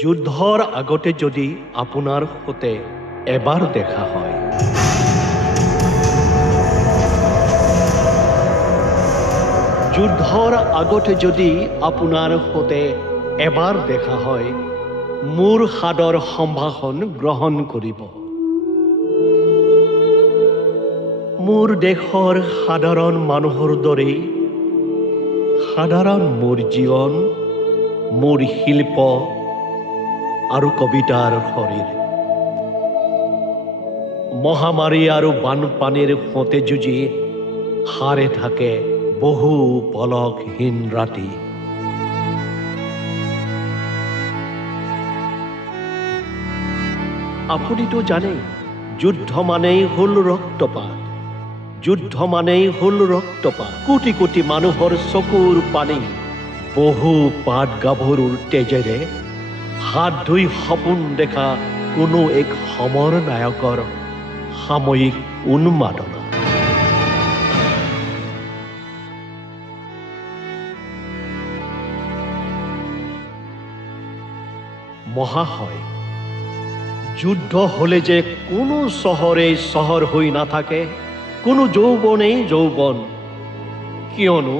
যুদ্ধৰ আগতে যদি আপোনাৰ সৈতে এবাৰ দেখা হয়, যুদ্ধৰ আগতে যদি আপোনাৰ সৈতে এবাৰ দেখা হয়, মোৰ সাদৰ সম্ভাষণ গ্ৰহণ কৰিব। মোৰ দেশৰ সাধাৰণ মানুহৰ দৰেই সাধাৰণ মোৰ জীৱন, মোৰ শিল্প আৰু কবিতাৰ শৰীৰ। মহামাৰী আৰু বানপানীৰ সৈতে যুঁজি সাৰে থাকে বহু পলকহীন ৰাতি। আপুনিতো জানে, যুদ্ধ মানেই হ'ল ৰক্তপাত। যুদ্ধ মানেই হ'ল ৰক্তপাত। কোটি কোটি মানুহৰ চকুৰ পানী, বহু পাত গাভৰুৰ তেজেৰে হাত ধুই সপোন দেখা কোনো এক সমৰ নায়কৰ সাময়িক উন্মাদনা। মহাশয়, যুদ্ধ হলে যে কোনো চহৰেই চহৰ হৈ নাথাকে, কোনো যৌৱনেই যৌৱন। কিয়নো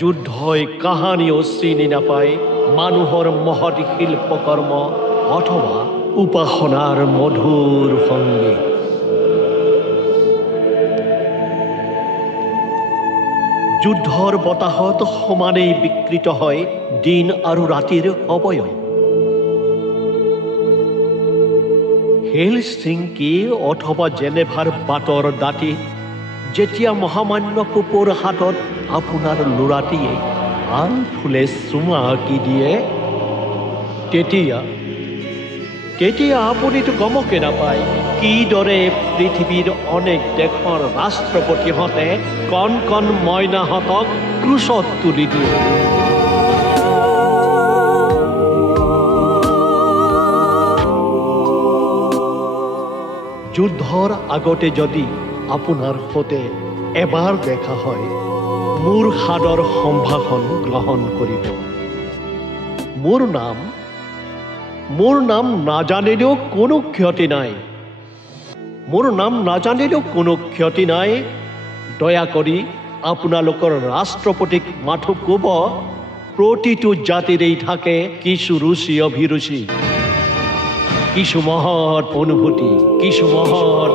যুদ্ধই কাহানিও চিনি নাপায় মানুহৰ মহৎ শিল্পকৰ্ম অথবা উপাসনাৰ মধুৰ সংগীত। যুদ্ধৰ বতাহত সমানেই বিকৃত হয় দিন আৰু ৰাতিৰ অৱয়ব। হেলচিংকি অথবা জেনেভাৰ বাটৰ দাঁতিত যেতিয়া মহামান্য কোপৰ হাতত আপোনাৰ ল'ৰাটিয়ে আন ফুলে চুমা আঁকি দিয়ে, তেতিয়া আপুনিতো গমকে নাপায় কিদৰে পৃথিৱীৰ অনেক দেশৰ ৰাষ্ট্ৰপতিহঁতে কণ কণ মইনাহঁতক ক্ৰুচত তুলি দিয়ে। যুদ্ধৰ আগতে যদি আপোনাৰ সৈতে এবাৰ দেখা হয়, মোৰ সাদৰ সম্ভাষণ গ্ৰহণ কৰিব। মোৰ নাম নাজানিলেও কোনো ক্ষতি নাই। মোৰ নাম নাজানিলেও কোনো ক্ষতি নাই। দয়া কৰি আপোনালোকৰ ৰাষ্ট্ৰপতিক মাথো ক'ব, প্ৰতিটো জাতিৰেই থাকে কিছু ৰুচি অভিৰুচি, কিছু মহৎ অনুভূতি, কিছু মহৎ